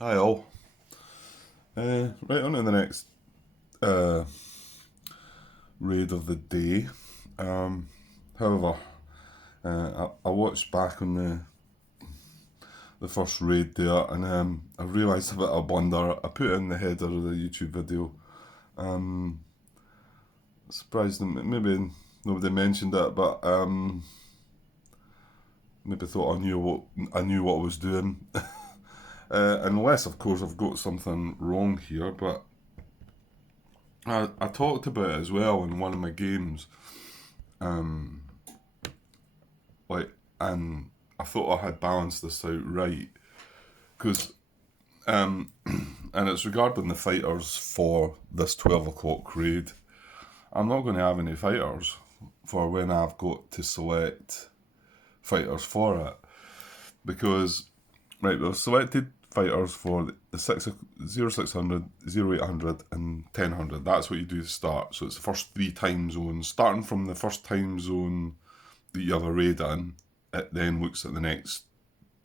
Hi all. Right on to the next uh, raid of the day. However, I watched back on the first raid there, and I realised a bit of a blunder. I put in the header of the YouTube video. Um, Surprised that maybe nobody mentioned it, but maybe thought I knew what I was doing. Unless, of course, I've got something wrong here, but I talked about it as well in one of my games. Um, like, and I thought I had balanced this out right because, um, and it's regarding the fighters for this 12 o'clock raid. I'm not going to have any fighters for when I've got to select fighters for it because, right, we've selected fighters for the 0600, 0800, and 1000. That's what you do to start. So it's the first three time zones. Starting from the first time zone that you have a raid in, it then looks at the next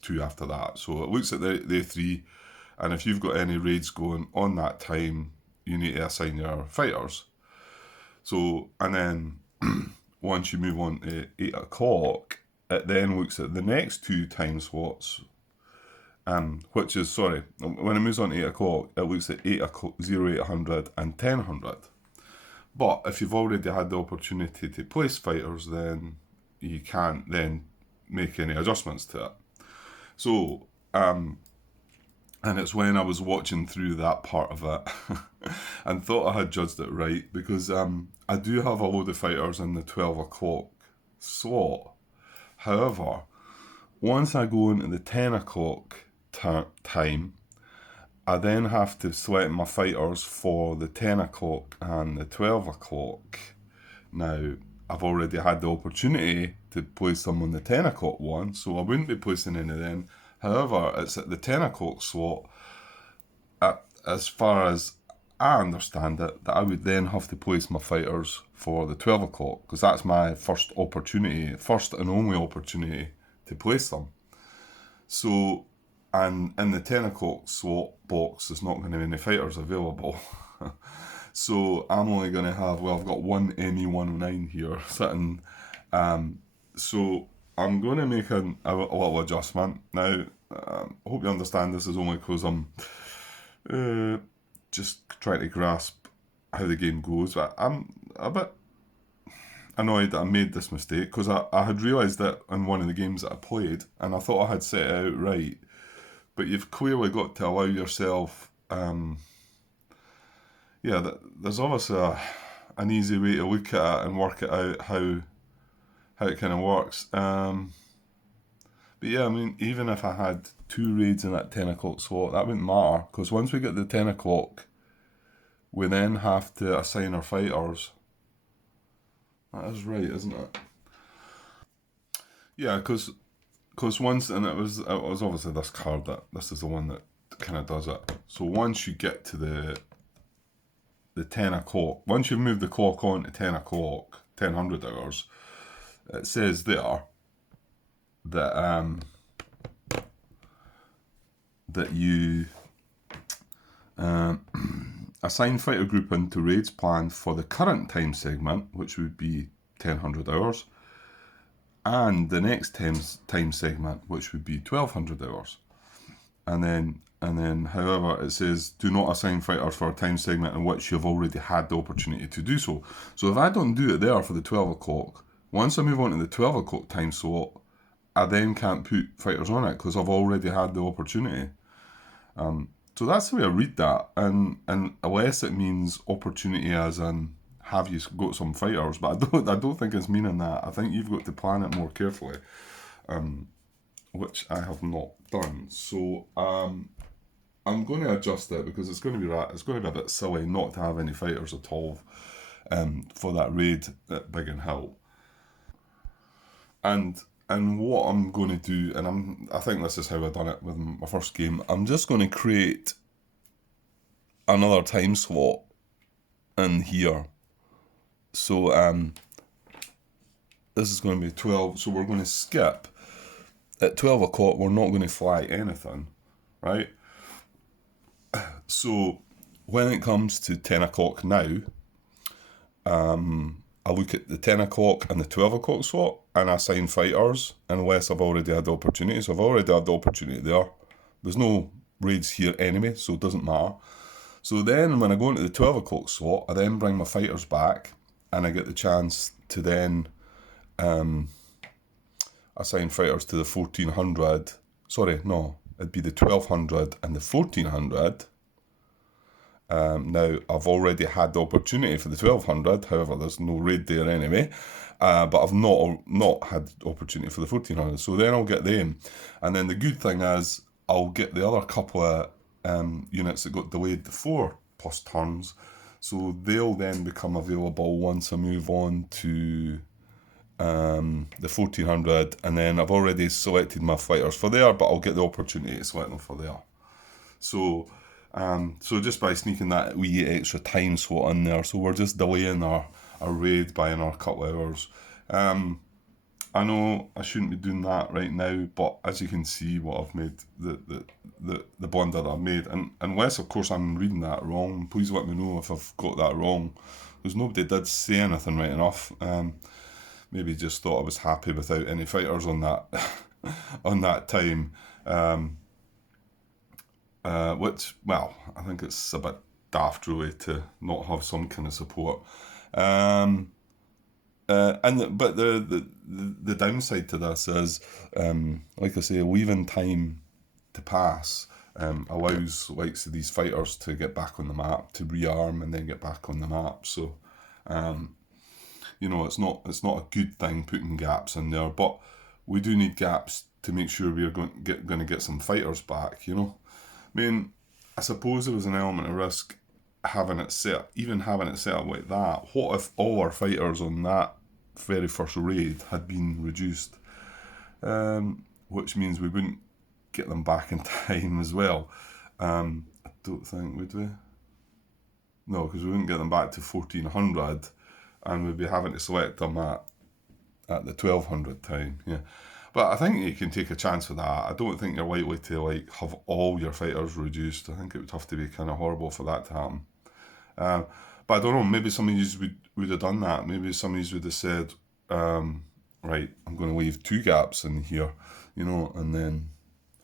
two after that. So it looks at the three, and if you've got any raids going on that time, you need to assign your fighters. So, and then once you move on to 8 o'clock, it then looks at the next two time slots, which is, sorry, when it moves on to 8 o'clock, it looks at 8 o'clock, 0800 and 1000. But if you've already had the opportunity to place fighters, then you can't then make any adjustments to it. So, and it's when I was watching through that part of it and thought I had judged it right because I do have a load of fighters in the 12 o'clock slot. However, once I go into the 10 o'clock time, I then have to select my fighters for the 10 o'clock and the 12 o'clock. Now, I've already had the opportunity to place them on the 10 o'clock one, so I wouldn't be placing any then. However, it's at the 10 o'clock slot, as far as I understand it, that I would then have to place my fighters for the 12 o'clock, because that's my first opportunity, first and only opportunity to place them. So, and in the 10 o'clock slot box, there's not going to be any fighters available. So I'm only going to have, well, I've got one ME109 here sitting. So I'm going to make a little adjustment. Now, I hope you understand this is only because I'm just trying to grasp how the game goes. But I'm a bit annoyed that I made this mistake because I had realised that in one of the games that I played and I thought I had set it out right. But you've clearly got to allow yourself, there's obviously an easy way to look at it and work it out how it kind of works. But yeah, I mean, even if I had two raids in that 10 o'clock slot, that wouldn't matter because once we get to 10 o'clock, we then have to assign our fighters. That is right, isn't it? Yeah, because once, and it was obviously this card that this is the one that kind of does it. So once you get to the 10 o'clock, once you've moved the clock on to 10 o'clock, 1000 hours, it says there that that you assign fighter group into raids planned for the current time segment, which would be 1000 hours, and the next time segment, which would be 1200 hours. And then, however, it says do not assign fighters for a time segment in which you've already had the opportunity to do so. So if I don't do it there for the 12 o'clock, once I move on to the 12 o'clock time slot, I then can't put fighters on it because I've already had the opportunity. So that's the way I read that, and unless it means opportunity as in have you got some fighters, but I don't think it's meaning that. I think you've got to plan it more carefully, which I have not done. So I'm going to adjust it because it's going to be it's going to be a bit silly not to have any fighters at all for that raid at Biggin Hill. And what I'm going to do, and I think this is how I done it with my first game. I'm just going to create another time slot in here. So this is going to be 12. So we're going to skip at 12 o'clock. We're not going to fly anything, right? So when it comes to 10 o'clock now, I look at the 10 o'clock and the 12 o'clock slot and I assign fighters unless I've already had the opportunity. So I've already had the opportunity there. There's no raids here anyway, so it doesn't matter. So then when I go into the 12 o'clock slot, I then bring my fighters back and I get the chance to then assign fighters to the 1400. Sorry, no, it'd be the 1200 and the 1400. Now, I've already had the opportunity for the 1200, however, there's no raid there anyway, but I've not had the opportunity for the 1400, so then I'll get them. And then the good thing is, I'll get the other couple of units that got delayed the 4+ turns, so they'll then become available once I move on to the 1400, and then I've already selected my fighters for there, but I'll get the opportunity to select them for there. So just by sneaking that wee extra time slot in there, so we're just delaying our raid by another couple of hours. I know I shouldn't be doing that right now, but as you can see what I've made, the blunder that I've made, and unless of course I'm reading that wrong, please let me know if I've got that wrong, because nobody did say anything right enough. Maybe just thought I was happy without any fighters on that on that time. Which, well, I think it's a bit daft really to not have some kind of support. But the downside to this is, like I say, leaving time to pass allows likes of these fighters to get back on the map, to rearm and then get back on the map. So, it's not a good thing putting gaps in there, but we do need gaps to make sure we're going to get some fighters back. I mean, I suppose there was an element of risk having it set up like that. What if all our fighters on that very first raid had been reduced? Which means we wouldn't get them back in time as well. I don't think, would we? No, because we wouldn't get them back to 1400 and we'd be having to select them at the 1200 time, yeah. But I think you can take a chance with that. I don't think you're likely to have all your fighters reduced. I think it would have to be kind of horrible for that to happen. But I don't know, maybe some of you would have done that. Maybe some of you would have said, right, I'm going to leave 2 gaps in here, and then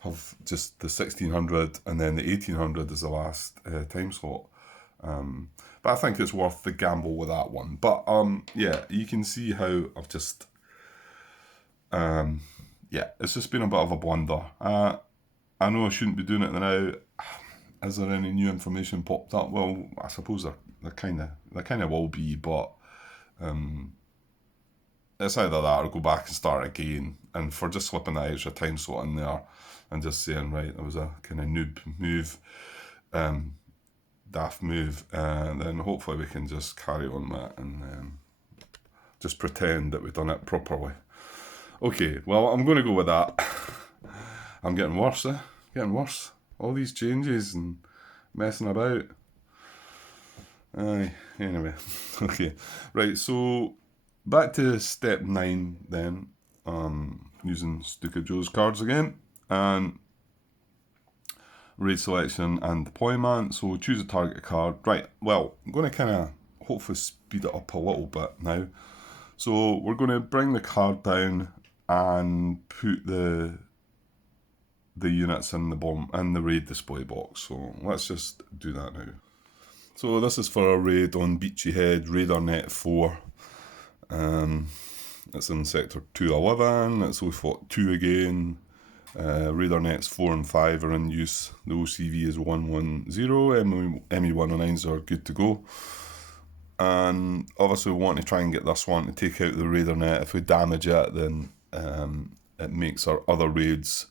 have just the 1600 and then the 1800 as the last time slot. But I think it's worth the gamble with that one. But yeah, you can see how I've just... it's just been a bit of a blunder. I know I shouldn't be doing it now. Is there any new information popped up? Well, I suppose there kind of will be, but it's either that or go back and start again. And for just slipping that extra time slot in there and just saying, right, there was a kind of noob move, daft move, and then hopefully we can just carry on with it and just pretend that we've done it properly. Okay, well, I'm going to go with that. I'm getting worse, Getting worse. All these changes and messing about. Anyway. Okay. Right, so back to step 9 then. Using Stupid Joe's cards again. And raid selection and deployment. So choose a target card. Right, well, I'm going to kind of hopefully speed it up a little bit now. So we're going to bring the card down and put the units in the raid display box. So let's just do that now. So this is for a raid on Beachy Head, Radar Net 4. It's in sector 211. It's OFOT 2 again. Radar Nets 4 and 5 are in use. The OCV is 110. ME109s are good to go. And obviously we want to try and get this one to take out the radar net. If we damage it, then it makes our other raids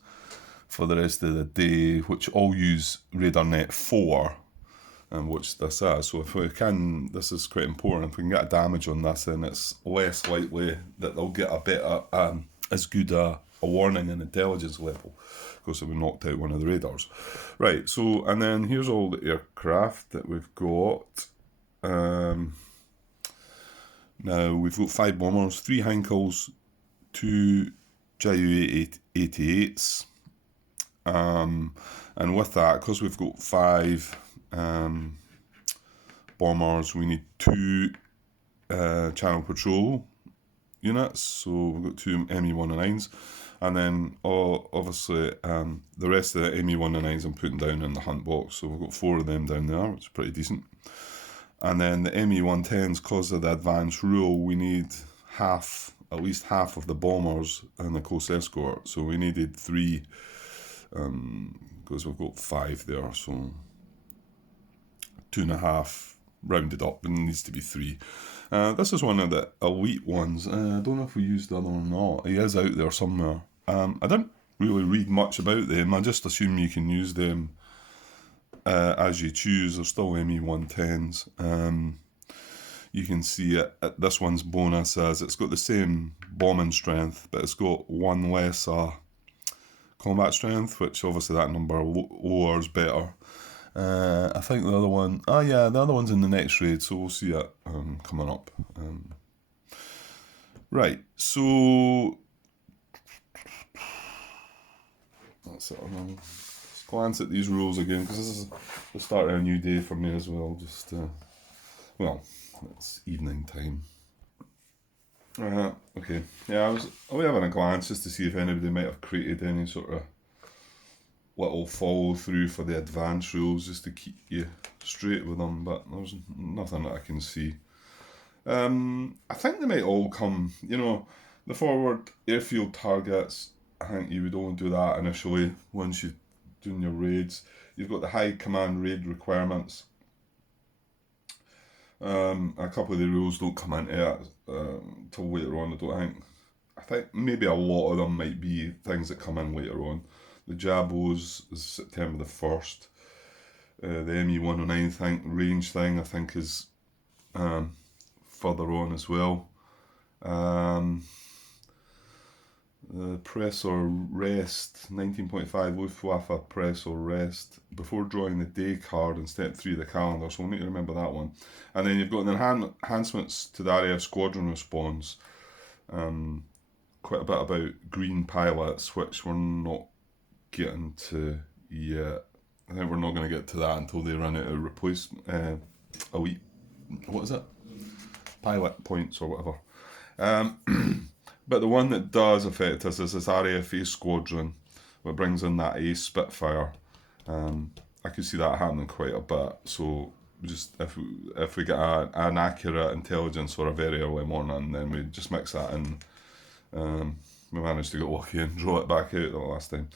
for the rest of the day, which all use radar net 4, and which this is. So if we can, this is quite important, if we can get a damage on this, then it's less likely that they'll get a better, as good a warning and intelligence level, because we knocked out one of the radars. Right, so, and then here's all the aircraft that we've got. Now we've got 5 bombers, 3 Heinkels, 2 Ju-88s, and with that, because we've got 5 bombers. We need 2 channel patrol units, so we've got 2 ME-109s, and then obviously the rest of the ME-109s I'm putting down in the hunt box, so we've got 4 of them down there, which is pretty decent. And then the ME-110s, because of the advanced rule, we need at least half of the bombers and the coast escort, so we needed 3, because we've got 5 there, so 2.5 rounded up, and it needs to be 3. This is one of the elite ones. I don't know if we used the other one or not. He is out there somewhere. I didn't really read much about them. I just assume you can use them as you choose. They're still ME-110s. You can see it. This one's bonus as it's got the same bombing strength, but it's got 1 less combat strength, which obviously that number lowers better. I think the other one, the other one's in the next raid, so we'll see it coming up. Right, so that's it. Let's glance at these rules again, because this is the start of a new day for me as well. Just well, it's evening time. Okay, yeah, I was having a glance just to see if anybody might have created any sort of little follow through for the advanced rules just to keep you straight with them, but there's nothing that I can see. I think they might all come, the forward airfield targets. I think you would only do that initially once you're doing your raids. You've got the high command raid requirements. A couple of the rules don't come into it till later on, I don't think. I think maybe a lot of them might be things that come in later on. The Jabos is September the 1st. The ME-109 thing, range thing, I think is further on as well. The press or rest, 19.5 Luftwaffe press or rest before drawing the day card in step 3 of the calendar, so we'll need to remember that one. And then you've got the enhancements to the RAF squadron response. Quite a bit about green pilots, which we're not getting to yet. I think we're not going to get to that until they run out of replacement elite, what is it? Pilot points or whatever. But the one that does affect us is this RAF squadron, which brings in that A Spitfire. I could see that happening quite a bit. So just if we get an accurate intelligence or a very early morning, then we just mix that in. We managed to get lucky and draw it back out the last time.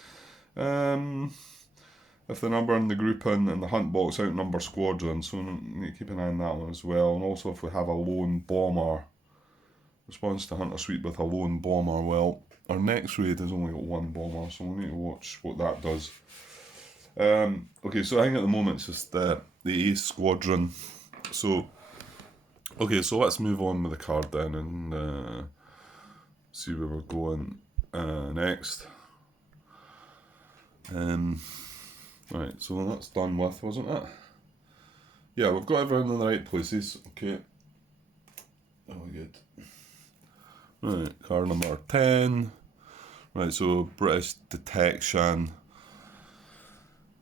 If the number in the grouping and the hunt box outnumber squadron, so we need to keep an eye on that one as well. And also if we have a lone bomber, response to hunter sweep with a lone bomber, well, our next raid has only got 1 bomber, so we need to watch what that does. Okay, so I think at the moment it's just the A squadron. So, okay, so let's move on with the card then and see where we're going next. Right, so that's done with, wasn't it? Yeah, we've got everything in the right places. Okay. Oh, good. Right, card number 10. Right, so British detection.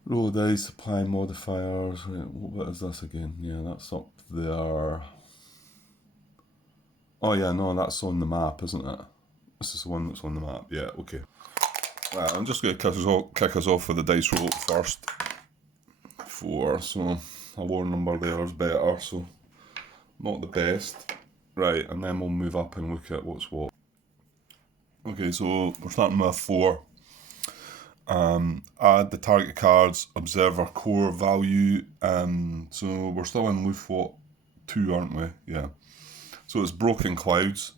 Roll dice, supply modifiers. Right, what is this again? Yeah, that's up there. Oh yeah, no, that's on the map, isn't it? This is the one that's on the map. Yeah, okay. Right, I'm just going to kick us off with the dice roll first. 4, so a lower number there is better, so not the best. Right, and then we'll move up and look at what's what. Okay, so we're starting with 4. Add the target card's observer core value. So we're still in Luftwaffe 2, aren't we? Yeah. So it's broken clouds.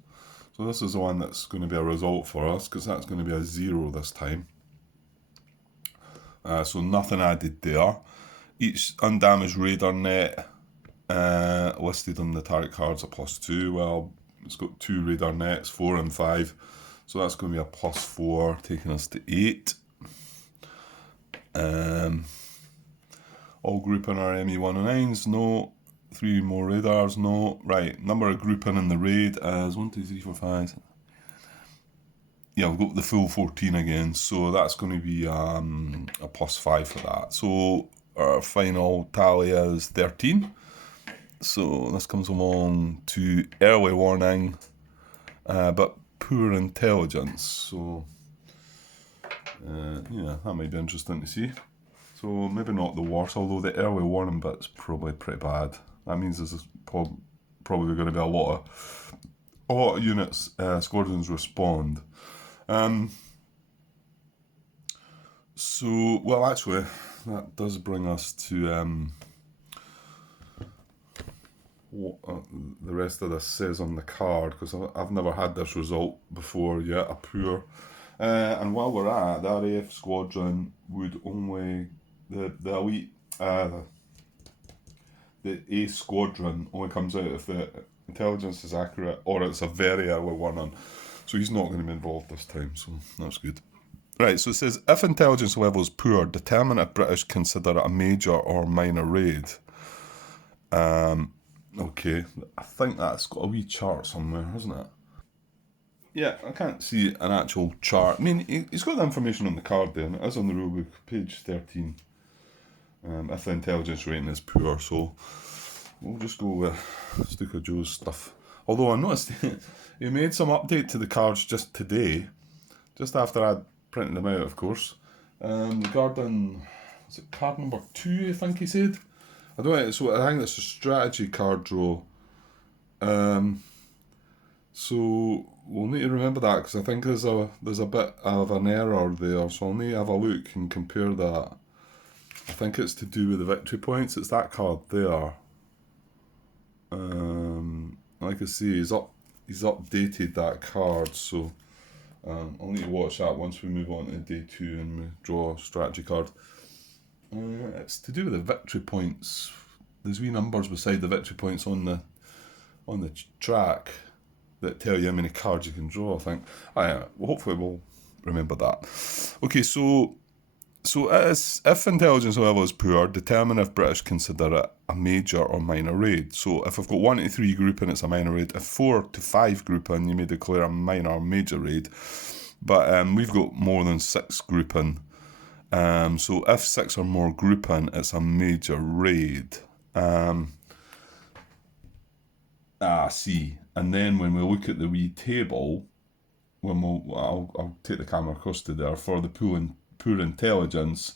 So this is the one that's going to be a result for us, because that's going to be a 0 this time. So nothing added there. Each undamaged radar net listed on the target cards a +2. Well, it's got 2 radar nets, 4 and 5. So that's going to be a +4, taking us to 8. All grouping our ME-109s, no. 3 more radars, no. Right, number of grouping in the raid is 1, 2, 3, 4, 5. Yeah, we've got the full 14 again, so that's going to be a +5 for that. So our final tally is 13. So this comes along to early warning, but poor intelligence. So yeah, that might be interesting to see. So maybe not the worst, although the early warning bit's probably pretty bad. That means there's probably going to be a lot of units, squadrons respond. So, well, actually, that does bring us to what the rest of this says on the card, because I've never had this result before yet, a poor. And while we're at, the RAF squadron would only, the elite, the A squadron only comes out if the intelligence is accurate or it's a very early warning. So he's not going to be involved this time, so that's good. Right, so it says, if intelligence level is poor, determine if British consider it a major or minor raid. Okay, I think that's got a wee chart somewhere, hasn't it? Yeah, I can't see an actual chart. I mean, he's got the information on the card there, and it is on the rulebook, page 13. If the intelligence rating is poor, so we'll just go with Stuka Joe's stuff. Although I noticed he made some update to the cards just today, just after I'd printed them out, of course. Regarding, is it card number 2, I think he said? I don't know, so I think that's a strategy card draw. So we'll need to remember that, because I think there's a bit of an error there, so I'll need to have a look and compare that. I think it's to do with the victory points. It's that card there. Like I say, he's updated that card, so I'll need to watch that once we move on to day 2 and we draw a strategy card. It's to do with the victory points. There's wee numbers beside the victory points on the track that tell you how many cards you can draw, I think. Hopefully we'll remember that. Okay, so if intelligence level is poor, determine if British consider it a major or minor raid. So if I've got 1 to 3 grouping, it's a minor raid. If 4 to 5 grouping, you may declare a minor or major raid. But we've got more than 6 grouping. So if 6 or more grouping, it's a major raid. See. And then when we look at the wee table, I'll take the camera across to there, for the poor intelligence,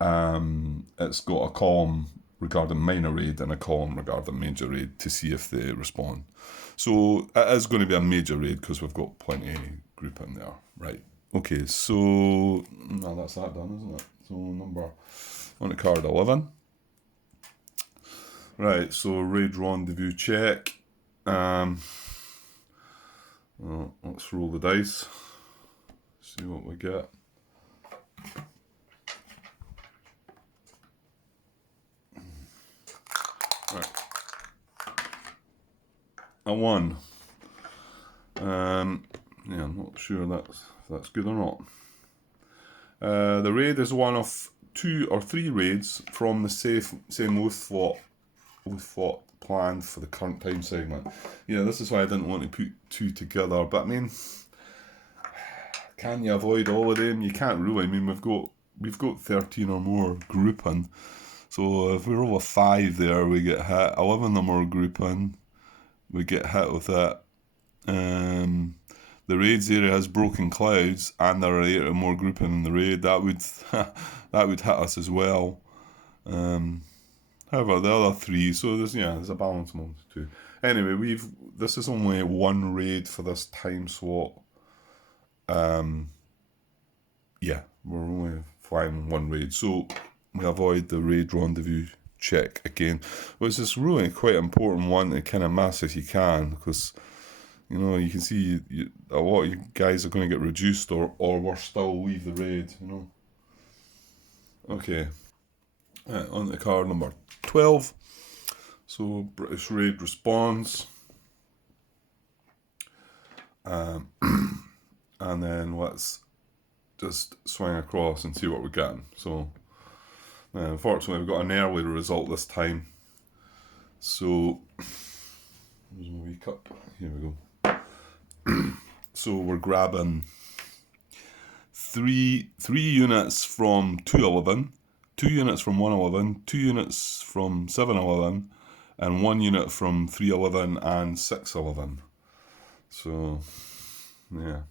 it's got a column regarding minor raid and a column regarding major raid to see if they respond. So it is going to be a major raid because we've got plenty of grouping there. Right. Okay, so now that's that done, isn't it? So number on the card 11. Right, so raid rendezvous check. Well, let's roll the dice. See what we get. Right. A 1. Yeah, I'm not sure that's good or not. The raid is one of 2 or 3 raids from the same loose fought planned for the current time segment. Yeah, this is why I didn't want to put 2 together. But I mean, can you avoid all of them? You can't really. I mean, we've got 13 or more grouping. So if we roll a 5 there, we get hit. 11 or more grouping, we get hit with it. The raids area has broken clouds, and there are 8 or more grouping in the raid. That would hit us as well. However, the other 3, so there's a balance among the 2. Anyway, this is only 1 raid for this time slot. Yeah, we're only flying 1 raid, so we avoid the raid rendezvous check again, which is really quite important one to kind of mass if you can, because you can see a lot of you guys are going to get reduced or worse still, leave the raid. Okay, on to card number 12. So British raid responds, and then let's just swing across and see what we're getting. So unfortunately we've got an early result this time, so there's my wee cup, here we go. So we're grabbing three units from 211, 2 units from 111, 2 units from 711, and 1 unit from 311 and 611. So, yeah.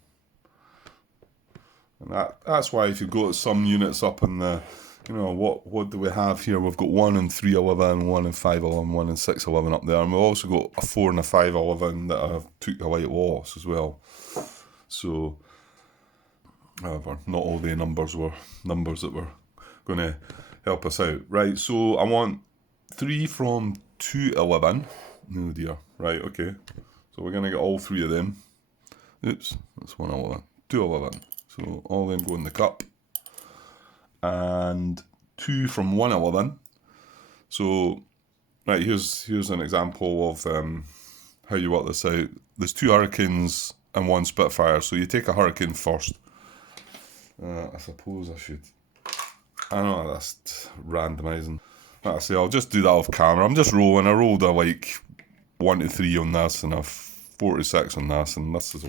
And that's why if you go to some units up in the, you know, what do we have here? We've got 1 in 311, 1 in 511, 1 in 611 up there. And we've also got a 4 and a 511 that I took a white loss as well. So, however, not all the numbers were numbers that were going to help us out. Right, so I want 3 from 211. Oh dear. Right, okay. So we're going to get all 3 of them. Oops, that's 111. 211. So all of them go in the cup. And 2 from 111. So, right, here's an example of how you work this out. There's 2 Hurricanes and 1 Spitfire. So you take a Hurricane first. I suppose I should. I know that's randomising. Like I say, I'll just do that off camera. I'm just rolling. I rolled a 1 to 3 on this and a 4 to 6 on this, and this is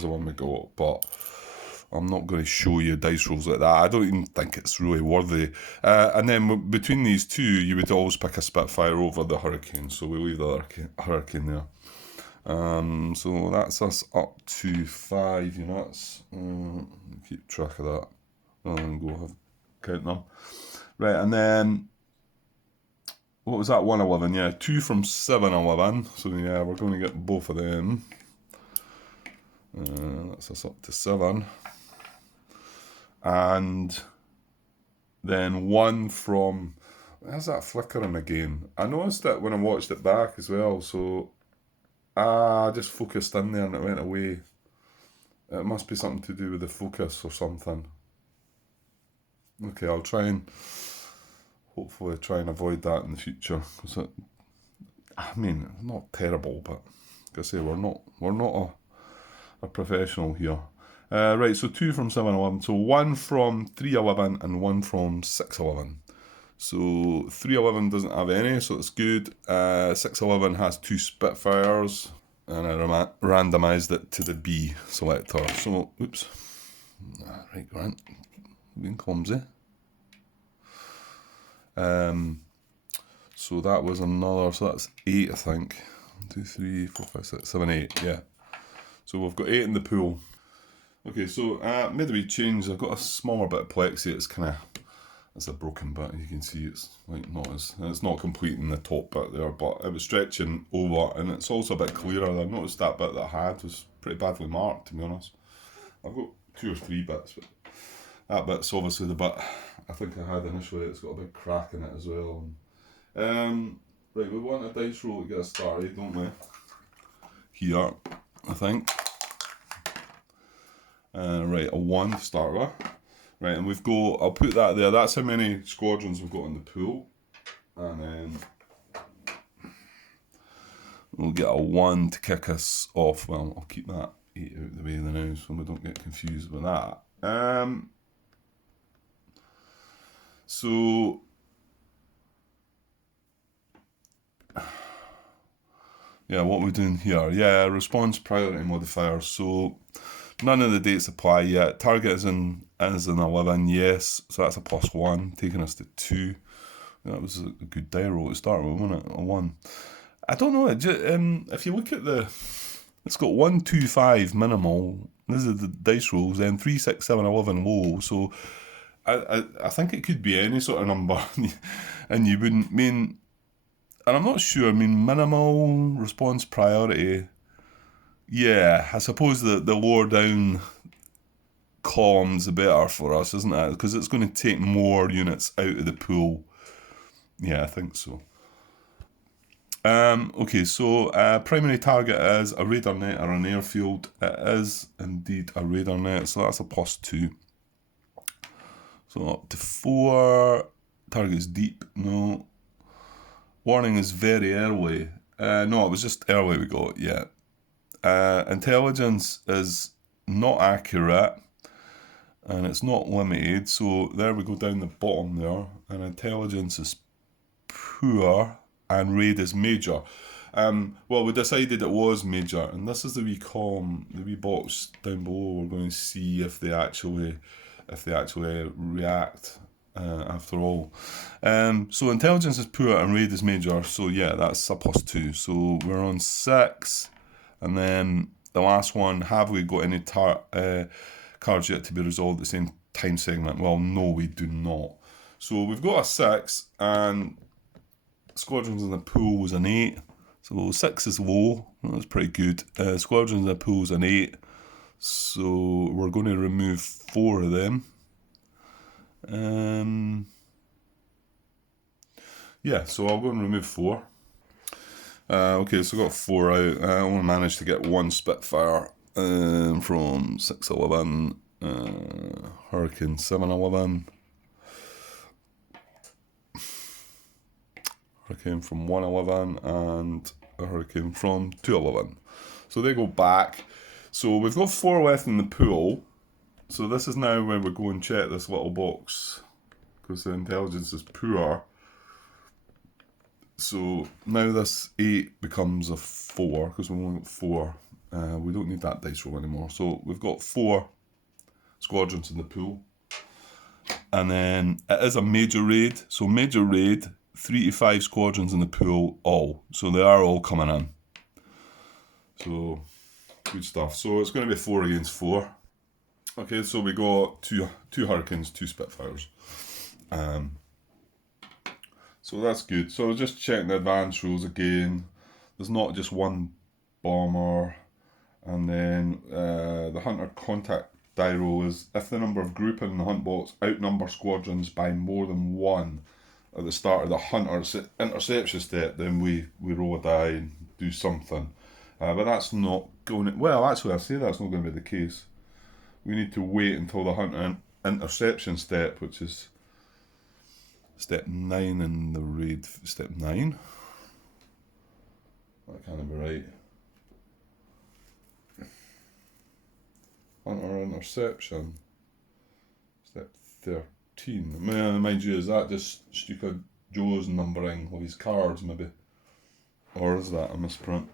the one we got. But I'm not going to show you dice rolls like that. I don't even think it's really worthy. And then between these 2, you would always pick a Spitfire over the Hurricane. So we leave the Hurricane there. So that's us up to 5 units. Keep track of that. And go count them. Right, and then what was that? 111, yeah. 2 from 711. So yeah, we're going to get both of them. That's us up to 7. And then 1 from, where's that flickering again? I noticed it when I watched it back as well, so I just focused in there and it went away. It must be something to do with the focus or something. Okay, I'll try and hopefully try and avoid that in the future. Cause not terrible, but like I say, we're not a professional here. Right, so 2 from 711. So 1 from 311 and 1 from 611. So 311 doesn't have any, so it's good. 611 has 2 Spitfires, and I randomised it to the B selector. So, oops. Right, Grant. Being clumsy. So that was another, so that's 8, I think. 1, 2, 3, 4, 5, 6, 7, 8, yeah. So we've got 8 in the pool. Okay, so made a wee change. I've got a smaller bit of plexi. It's a broken bit. You can see it's it's not complete in the top bit there, but it was stretching over, and it's also a bit clearer. I noticed that bit that I had was pretty badly marked, to be honest. I've got 2 or 3 bits, but that bit's obviously the bit I think I had initially. It's got a big crack in it as well. Right, we want a dice roll to get us started, don't we? Here, I think. Right, a 1 to start with. Right, and I'll put that there. That's how many squadrons we've got in the pool. And then we'll get a 1 to kick us off. Well, I'll keep that 8 out of the way now so we don't get confused with that. So yeah, what we're doing here. Yeah, response priority modifiers. So none of the dates apply yet. Target is an 11, yes. So that's a +1, taking us to 2. That was a good die roll to start with, wasn't it? A 1. I don't know. If you look at it's got 1, 2, 5 minimal. This is the dice rolls. Then 3, 6, 7, 11 low. So I think it could be any sort of number, and you wouldn't mean. And I'm not sure. I mean, minimal response priority. Yeah, I suppose the lower down column's the better for us, isn't it? Because it's going to take more units out of the pool. Yeah, I think so. Okay, so primary target is a radar net or an airfield. It is indeed a radar net, so that's a +2. So up to 4. Target's deep. No. Warning is very early. No, it was just early we got, yeah. Intelligence is not accurate, and it's not limited. So there we go down the bottom there. And intelligence is poor, and raid is major. Well, we decided it was major, and this is the wee column, the wee box down below. We're going to see if they actually react after all. So intelligence is poor and raid is major, so yeah, that's a +2. So we're on 6, and then the last one, have we got any cards yet to be resolved at the same time segment? Well, no, we do not. So we've got a 6, and Squadrons in the pool was an 8. So 6 is low, that's pretty good. Squadrons in the pool is an 8. So we're going to remove 4 of them. Yeah, so I'll go and remove 4. Okay, so I got 4 out. I only managed to get 1 Spitfire from 611, Hurricane 711, Hurricane from 111, and a Hurricane from 211. So they go back. So we've got 4 left in the pool. So this is now where we go and check this little box, because the intelligence is poor. So now this 8 becomes a 4, because we've only got 4. We don't need that dice roll anymore. So we've got 4 squadrons in the pool. And then it is a major raid. So major raid, 3 to 5 squadrons in the pool, all. So they are all coming in. So good stuff. So it's going to be 4 against 4. Okay, so we got two Hurricanes, 2 Spitfires. So that's good. So just checking the advance rules again. There's not just one bomber. And then the Hunter contact die roll is if the number of grouping in the hunt box outnumber squadrons by more than 1 at the start of the Hunter interception step, then we roll a die and do something. But that's not going to... Well, actually, I say that's not going to be the case. We need to wait until the Hunter interception step, which is step 9 in the raid. Step 9? That can't be right. Hunter interception. Step 13. Mind you, is that just stupid Joe's numbering of his cards, maybe? Or is that a misprint?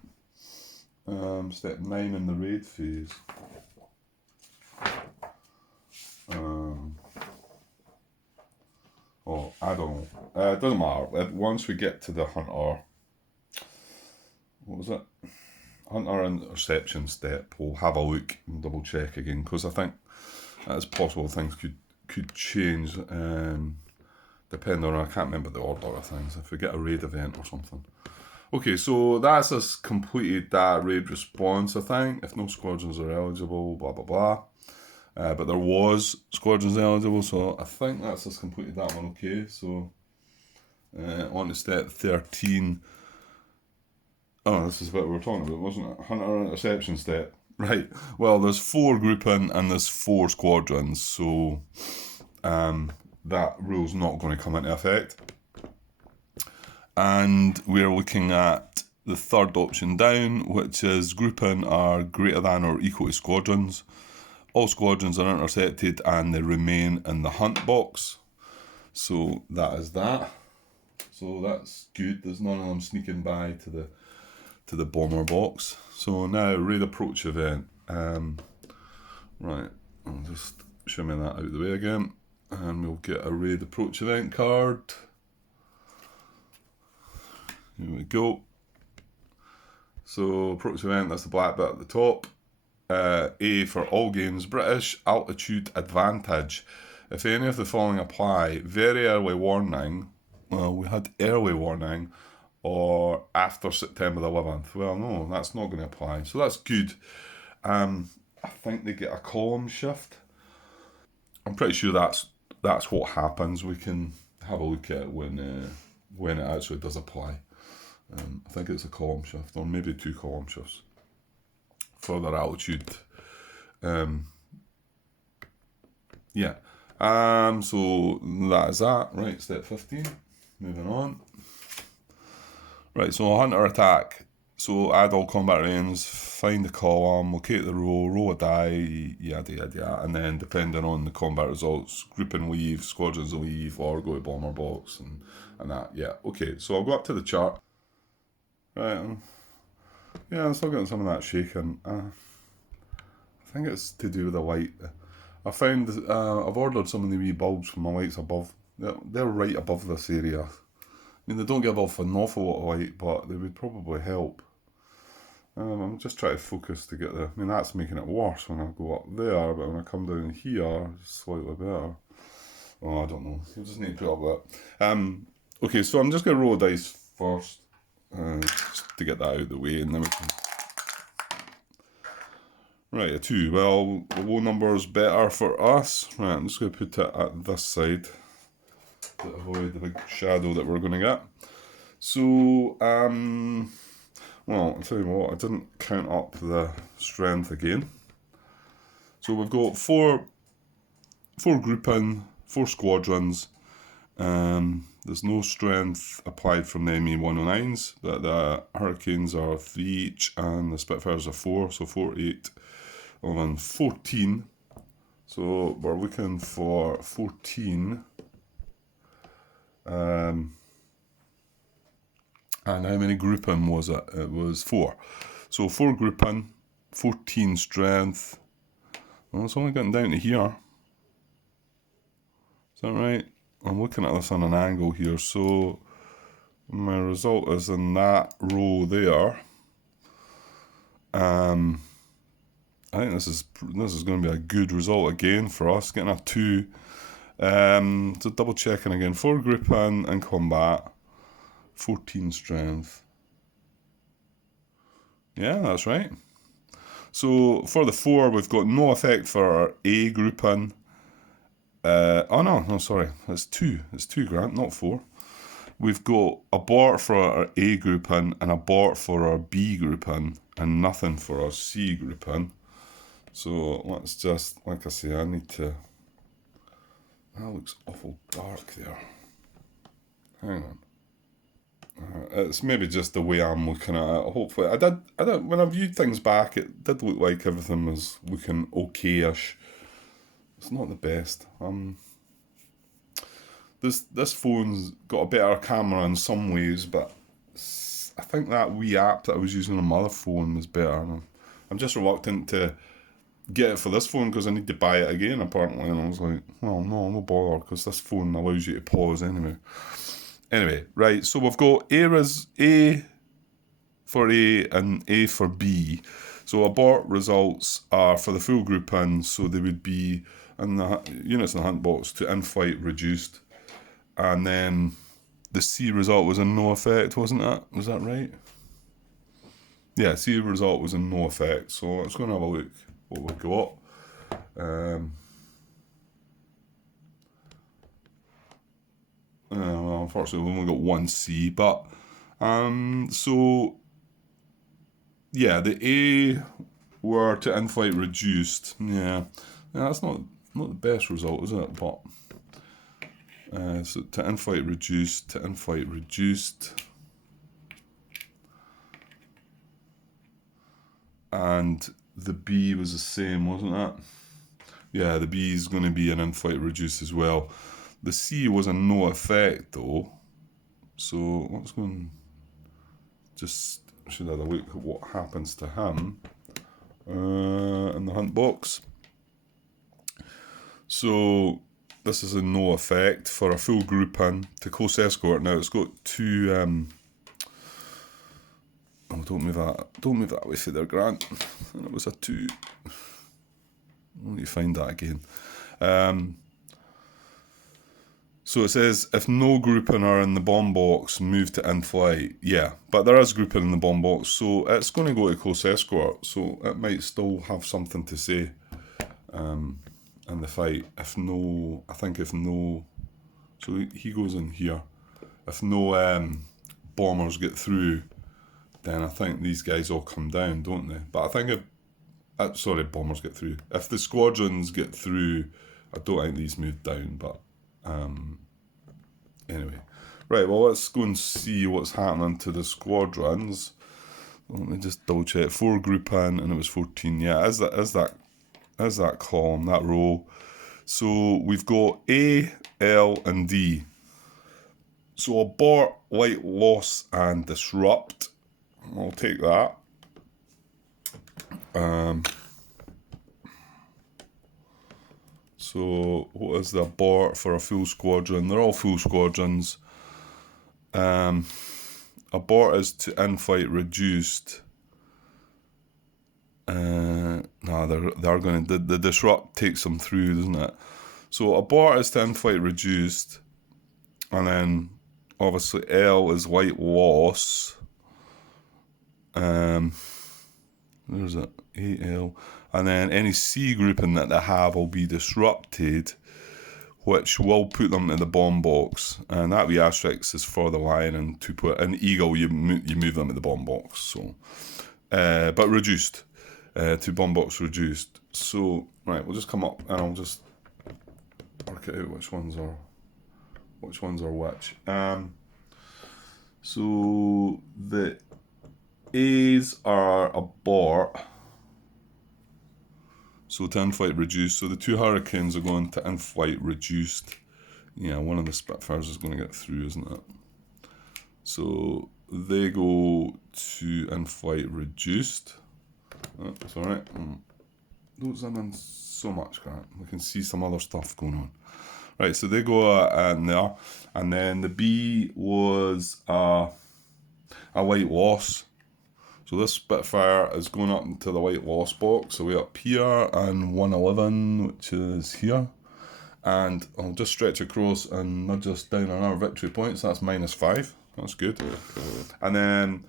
Step 9 in the raid phase. Oh, I don't know. It doesn't matter. Once we get to the Hunter... What was it? Hunter interception step, we'll have a look and double check again, because I think it's possible things could change depending on, I can't remember the order of things, if we get a raid event or something. Okay, so that's us completed that raid response, I think. If no squadrons are eligible, blah blah blah. But there was squadrons eligible, so I think that's us completed that one. Okay, so on to step 13. Oh, this is what we were talking about, wasn't it? Hunter interception step. Right. Well, there's 4 grouping and there's 4 squadrons, so that rule's not going to come into effect. And we're looking at the third option down, which is grouping are greater than or equal to squadrons. All squadrons are intercepted and they remain in the hunt box. So that is that. So that's good. There's none of them sneaking by to the bomber box. So now raid approach event. Right, I'll just shimmy that out of the way again, and we'll get a raid approach event card. Here we go. So approach event, that's the black bit at the top. A for all games, British altitude advantage. If any of the following apply, very early warning. Well, we had early warning, or after September the 11th. Well, no, that's not going to apply. So that's good. I think they get a column shift. I'm pretty sure that's what happens. We can have a look at it when it actually does apply. I think it's a column shift, or maybe 2 column shifts for their altitude. Yeah. So that is that. Right, step 15. Moving on. Right, so Hunter Attack. So add all combat range, find the column, locate the roll a die, yada yada yada, and then depending on the combat results, group and leave, squadrons leave, or go to bomber box and that. Yeah, okay, so I'll go up to the chart. Right, yeah, I'm still getting some of that shaking. I think it's to do with the light. I found I've ordered some of the wee bulbs for my lights above They're right above this area. I mean, they don't give off an awful lot of light, but they would probably help. I'm just trying to focus to get the... I mean, that's making it worse when I go up there, but when I come down here, it's slightly better. Oh, I don't know. We'll just need to put up that. Okay, so I'm just going to roll a dice first, just to get that out of the way, and then we can... Right, a 2. Well, the low number is better for us. Right, I'm just going to put it at this side to avoid the big shadow that we're going to get. So, well, I'll tell you what, I didn't count up the strength again. So we've got four grouping, 4 squadrons. There's no strength applied from the ME-109s, but the Hurricanes are 3 each, and the Spitfires are 4, so 4, 8, 11, 14. So we're looking for 14. And how many grouping was it? It was 4. So 4 grouping, 14 strength. Well, it's only getting down to here. Is that right? I'm looking at this on an angle here, so my result is in that row there. I think this is going to be a good result again for us, getting a 2. So double checking again, 4 grouping in combat, 14 strength. Yeah, that's right. So for the 4, we've got no effect for our A grouping. Oh no, sorry, it's 2. It's 2, Grant, not 4. We've got abort for our A grouping and abort for our B grouping, and nothing for our C grouping. So let's just, like I say, I need to... That looks awful dark there. Hang on. It's maybe just the way I'm looking at it. Hopefully, I did. When I viewed things back, it did look like everything was looking okay-ish. It's not the best. This phone's got a better camera in some ways, but I think that wee app that I was using on my other phone was better. And I'm just reluctant to get it for this phone because I need to buy it again, apparently. And I was like, well, no bother, because this phone allows you to pause anyway. Anyway, right, so we've got A for A and A for B. So abort results are for the full grouping, so they would be in the units in the hunt box to in-flight reduced. And then the C result was in no effect, wasn't it? Was that right? Yeah, C result was in no effect. So let's go and have a look what we've got. Well, unfortunately, we've only got 1 C, but so yeah, the A were to in-flight reduced. Yeah, that's not the best result, is it? But so to in-flight reduced, and the B was the same, wasn't it? Yeah, the B is going to be an in-flight reduced as well. The C was a no effect though, so let's go and just should have a look at what happens to him in the hunt box. So this is a no effect for a full grouping to close escort. Now it's got 2. Oh, don't move that way for there, Grant. And it was a 2. I'll need to find that again. So it says, if no grouping are in the bomb box, move to in-flight. Yeah, but there is grouping in the bomb box, so it's going to go to close escort, so it might still have something to say in the fight. If no, so he goes in here. If no bombers get through, then I think these guys all come down, don't they? But I think bombers get through. If the squadrons get through, I don't think these move down, but anyway. Right, well, let's go and see what's happening to the squadrons. Let me just double check. 4 grouping, and it was 14. Yeah, as that column, that row. So we've got A, L, and D. So abort, light loss, and disrupt. I'll take that. So what is the abort for a full squadron? They're all full squadrons. Abort is to in-flight reduced. No, they're going to... The disrupt takes them through, doesn't it? So abort is to in-flight reduced. And then, obviously, L is white loss. Where's it? AL. And then any C grouping that they have will be disrupted, which will put them in the bomb box. And that wee asterisk is for the line, and to put an Eagle, you move them in the bomb box. So, but reduced. To bomb box reduced. So, right, we'll just come up and I'll just work it out which ones are which. So the A's are abort. So to in-flight reduced. So the 2 Hurricanes are going to in-flight reduced. Yeah, one of the Spitfires is going to get through, isn't it? So they go to in-flight reduced. Oh, it's alright. Don't zoom in so much, Grant. We can see some other stuff going on. Right, so they go in there. And then the B was a white loss. So this Spitfire is going up into the white loss box, so way up here, and 111, which is here. And I'll just stretch across and nudge us down on our victory points. That's -5. That's good. And then,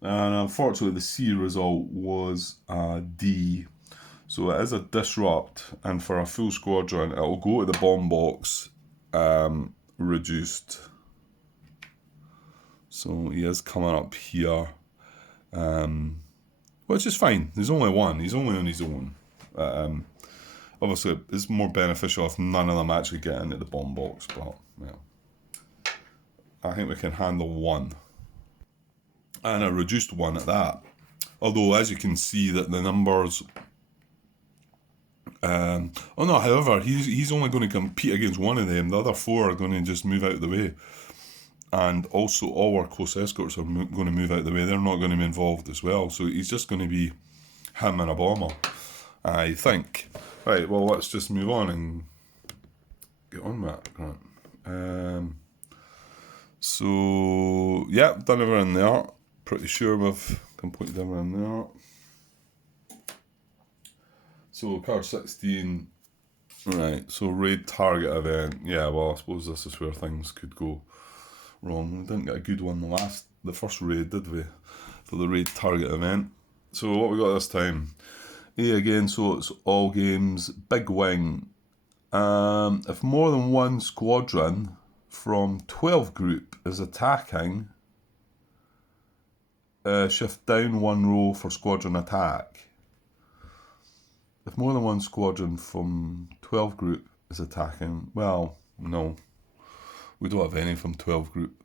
unfortunately, the C result was D. So it is a disrupt, and for a full squadron, it will go to the bomb box reduced. So he is coming up here, which is fine. There's only one. He's only on his own. Obviously, it's more beneficial if none of them actually get into the bomb box, but yeah. I think we can handle one. And a reduced one at that. Although, as you can see, that the numbers... oh no, however, he's only going to compete against one of them. The other 4 are going to just move out of the way. And also all our close escorts are going to move out of the way. They're not going to be involved as well. So he's just going to be him and a bomber, I think. Right, well, let's just move on and get on with it, Grant. So, yeah, done everything there. Pretty sure we've completed everything there. So, card 16. Right, so raid target event. Yeah, well, I suppose this is where things could go wrong. We didn't get a good one the first raid, did we? For the raid target event. So what we got this time? A again, so it's all games. Big wing. If more than one squadron from 12 group is attacking, shift down 1 row for squadron attack. If more than one squadron from 12 group is attacking, well, no. We don't have any from 12 group.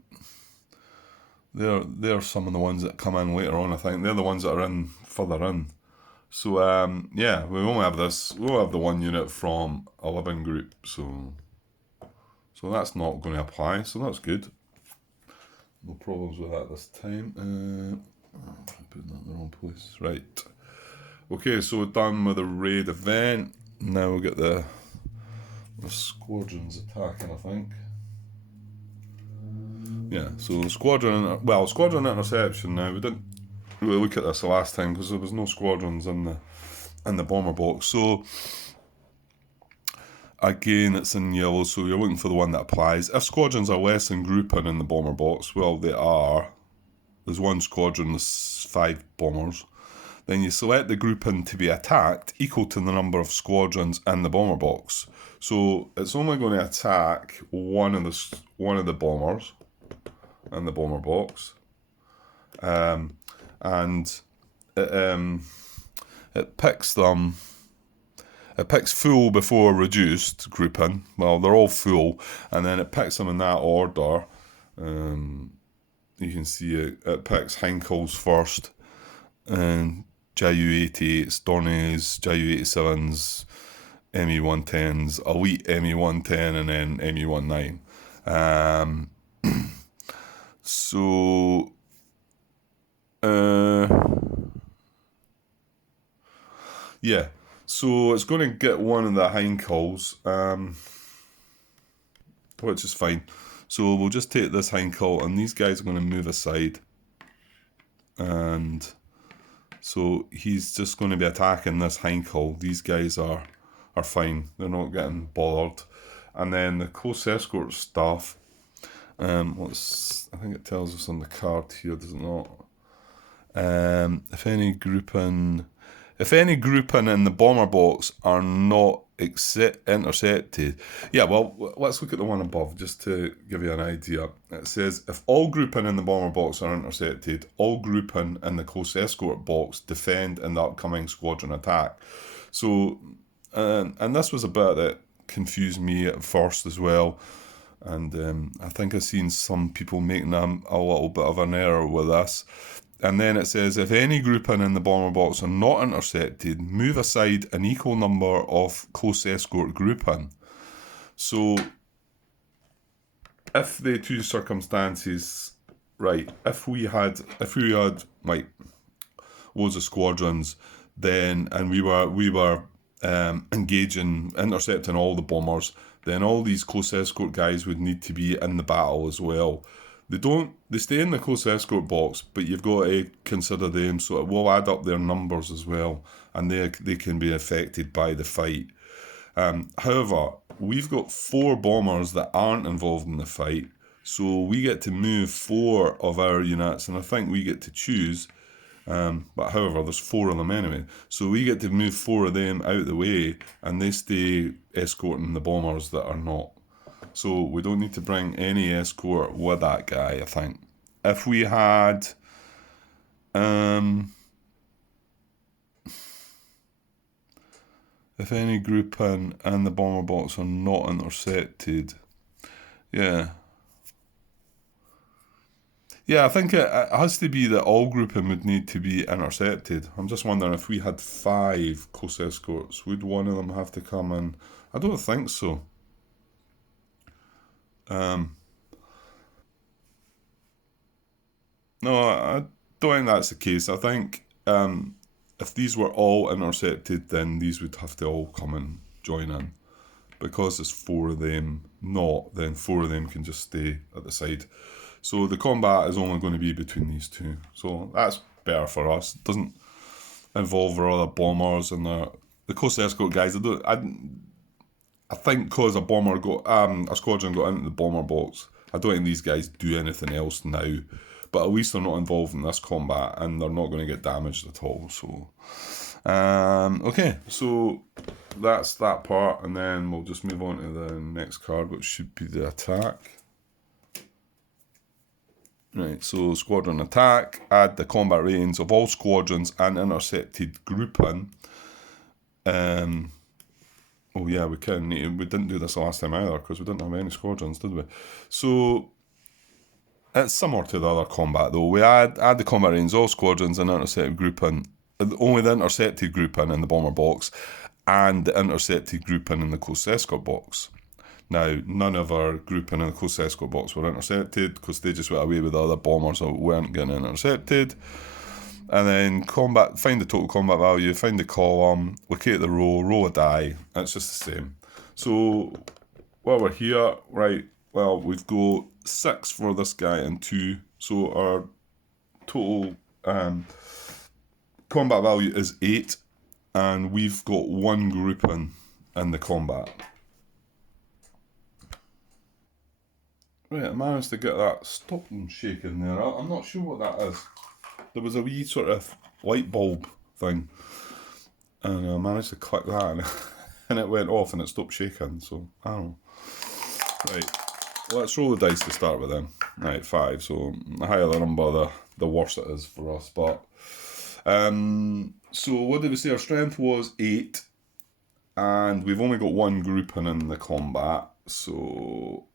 They're some of the ones that come in later on, I think. They're the ones that are in further in. So, yeah, we won't have this. We'll have the 1 unit from 11 group. So that's not going to apply. So that's good. No problems with that this time. I'm putting that in the wrong place. Right. Okay, so done with the raid event. Now we'll get the squadrons attacking, I think. Yeah, so Squadron Interception now. We didn't really look at this the last time because there was no squadrons in the bomber box. So again, it's in yellow, so you're looking for the one that applies. If squadrons are less than grouping in the bomber box, well, they are. There's 1 squadron, there's 5 bombers. Then you select the grouping to be attacked equal to the number of squadrons in the bomber box. So it's only going to attack one of the bombers in the bomber box, and it picks them. It picks full before reduced grouping. Well, they're all full, and then it picks them in that order. You can see it picks Heinkels first, and Ju-88s, Dorniers, Ju-87s, ME-110s, Elite ME-110, and then ME-19. So, yeah. So it's going to get one of the hindcalls, which is fine. So we'll just take this hindcall, and these guys are going to move aside. And so he's just going to be attacking this hindcall. These guys are fine. They're not getting bothered. And then the close escort stuff, I think it tells us on the card here, does it not? If any grouping in the bomber box are not intercepted. Yeah, well, let's look at the one above just to give you an idea. It says, if all grouping in the bomber box are intercepted, all grouping in the close escort box defend in the upcoming squadron attack. So, and this was a bit that confused me at first as well. And I think I've seen some people making a little bit of an error with this. And then it says, if any grouping in the bomber box are not intercepted, move aside an equal number of close escort grouping. So, if the two circumstances, right, if we had like loads of squadrons, then, and we were intercepting all the bombers, then all these close escort guys would need to be in the battle as well. They stay in the close escort box, but you've got to consider them, so it will add up their numbers as well, and they can be affected by the fight. However, we've got 4 bombers that aren't involved in the fight, so we get to move 4 of our units, and I think we get to choose, but however, there's 4 of them anyway, so we get to move 4 of them out of the way, and they stay escorting the bombers that are not. So we don't need to bring any escort with that guy, I think. If we had... if any grouping in the bomber box are not intercepted... Yeah. Yeah, I think it has to be that all grouping would need to be intercepted. I'm just wondering, if we had 5 close escorts, would one of them have to come in? I don't think so. No, I don't think that's the case. I think if these were all intercepted, then these would have to all come and join in. Because there's 4 of them not, then 4 of them can just stay at the side. So the combat is only going to be between these 2. So that's better for us. It doesn't involve our other bombers and the close escort guys. I think because a squadron got into the bomber box, I don't think these guys do anything else now. But at least they're not involved in this combat, and they're not going to get damaged at all. So, okay, so that's that part, and then we'll just move on to the next card, which should be the attack. Right, so Squadron Attack, add the combat ratings of all squadrons and intercepted grouping. Oh yeah, we didn't do this last time either, because we didn't have any squadrons, did we? So, it's similar to the other combat though. We add the combat ratings of all squadrons and intercepted grouping, only the intercepted grouping in the bomber box, and the intercepted grouping in the close escort box. Now, none of our grouping in the close escort box were intercepted, because they just went away with the other bombers that weren't getting intercepted. And then find the total combat value, find the column, locate the roll a die. It's just the same. So, while we're here, right, well, we've got 6 for this guy and 2. So our total combat value is 8. And we've got 1 grouping in the combat. Right, I managed to get that stopped and shaking there. I'm not sure what that is. There was a wee sort of light bulb thing, and I managed to click that, and it went off and it stopped shaking. So I don't know. Right, let's roll the dice to start with then. Right, 5. So the higher the number, the worse it is for us. But so what did we say? Our strength was 8, and we've only got 1 grouping in the combat. So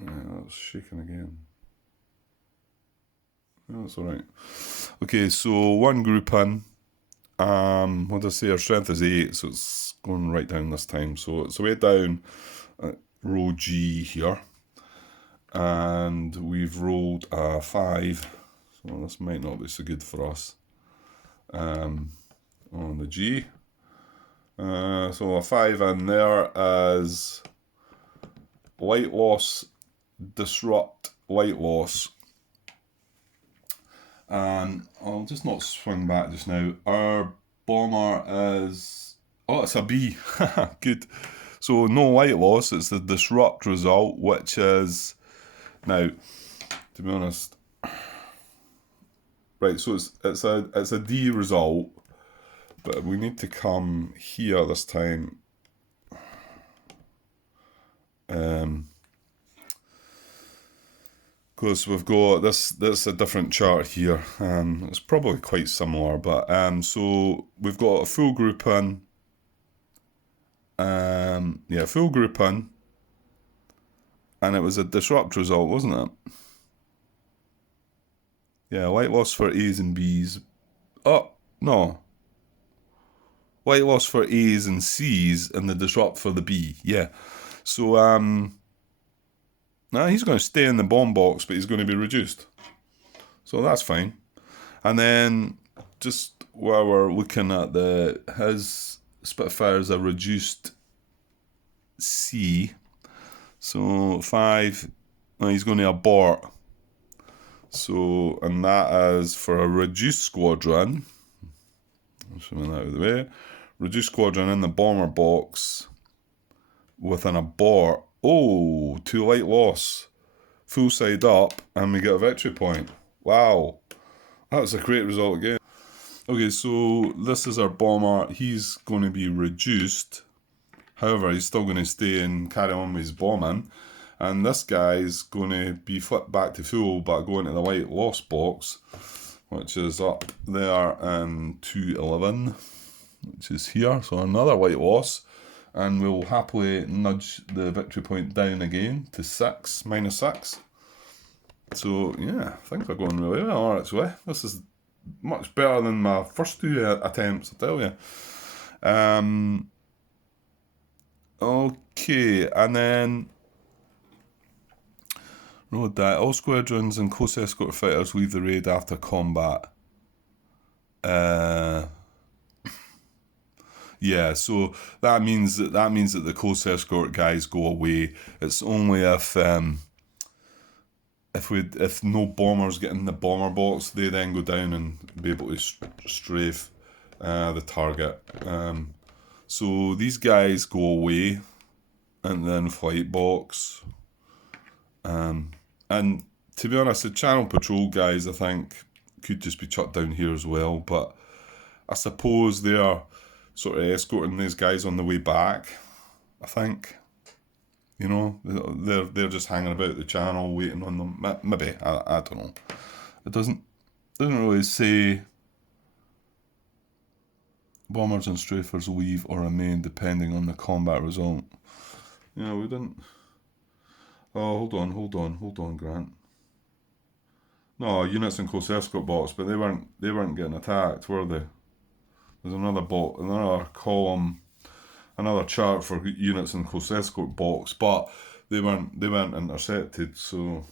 yeah, that's shaking again. That's alright. Okay, so 1 grouping. What did I say? Our strength is 8, so it's going right down this time. So it's way down at row G here. And we've rolled a 5. So this might not be so good for us. on the G. So a 5 in there as light loss, disrupt, light loss. And I'll just not swing back just now. Our bomber is... Oh, it's a B. Good. So no light loss, it's the disrupt result, which is... Now, to be honest... Right, so it's a D result, but we need to come here this time. Because we've got this a different chart here. It's probably quite similar, but so we've got a full group in. Yeah, full group in, and it was a disrupt result, wasn't it? Yeah, light loss for A's and B's. Oh no. Light loss for A's and C's, and the disrupt for the B. Yeah. So nah, he's going to stay in the bomb box, but he's going to be reduced. So that's fine. And then just while we're looking at his Spitfire's a reduced C. So 5, he's going to abort. So, and that is for a reduced squadron. I'm showing that out of the way. Reduced squadron in the bomber box with an abort. Oh, 2 light loss. Full side up, and we get a victory point. Wow. That's a great result again. Okay, so this is our bomber. He's going to be reduced. However, he's still going to stay and carry on with his bombing. And this guy's going to be flipped back to full, but going to the light loss box, which is up there in 211, which is here. So another light loss. And we'll happily nudge the victory point down again to 6, -6. So, yeah, things are going really well, actually. This is much better than my first 2 attempts, I tell you. Okay, and then... Road that. All squadrons and close escort fighters leave the raid after combat. Yeah, so that means that the close escort guys go away. It's only if no bombers get in the bomber box, they then go down and be able to strafe the target. So these guys go away, and then flight box. And to be honest, the channel patrol guys, I think, could just be chucked down here as well. But I suppose they are sort of escorting these guys on the way back, I think. You know, they're just hanging about the channel, waiting on them. Maybe, I don't know. It doesn't really say bombers and strafers leave or remain depending on the combat result. Yeah, we didn't... Oh, hold on, Grant. No, units in close escort box, but they weren't getting attacked, were they? There's another column, another chart for units in close escort box, but they weren't intercepted. So,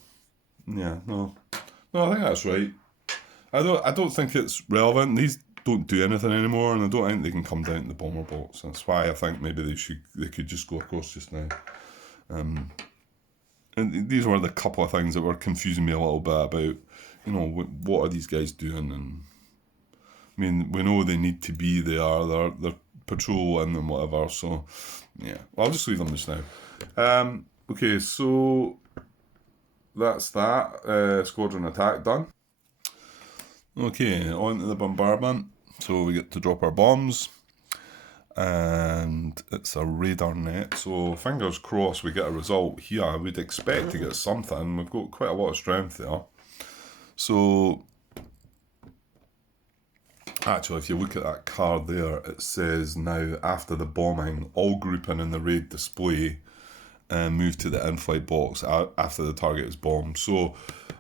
yeah, no, I think that's right. I don't think it's relevant. These don't do anything anymore, and I don't think they can come down to the bomber box. That's why I think maybe they could just go across just now. And these were the couple of things that were confusing me a little bit about, you know, what are these guys doing? And I mean, we know they need to be there. They're patrolling and whatever. So, yeah, well, I'll just leave them just now. Okay, so that's that. Squadron Attack done. Okay, on to the bombardment. So we get to drop our bombs. And it's a radar net, so fingers crossed we get a result here. I would expect to get something. We've got quite a lot of strength there. So actually, if you look at that card there, it says now after the bombing, all grouping in the raid display move to the in-flight box after the target is bombed. So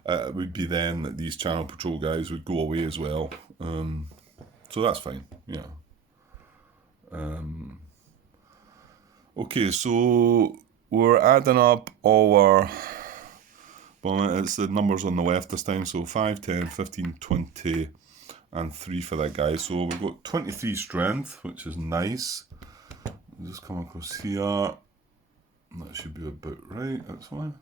it would be then that these channel patrol guys would go away as well. So that's fine, yeah. Okay, so we're adding up all our, well, it's the numbers on the left this time, so 5, 10, 15, 20, and 3 for that guy. So we've got 23 strength, which is nice. Just come across here. That should be about right, that's why.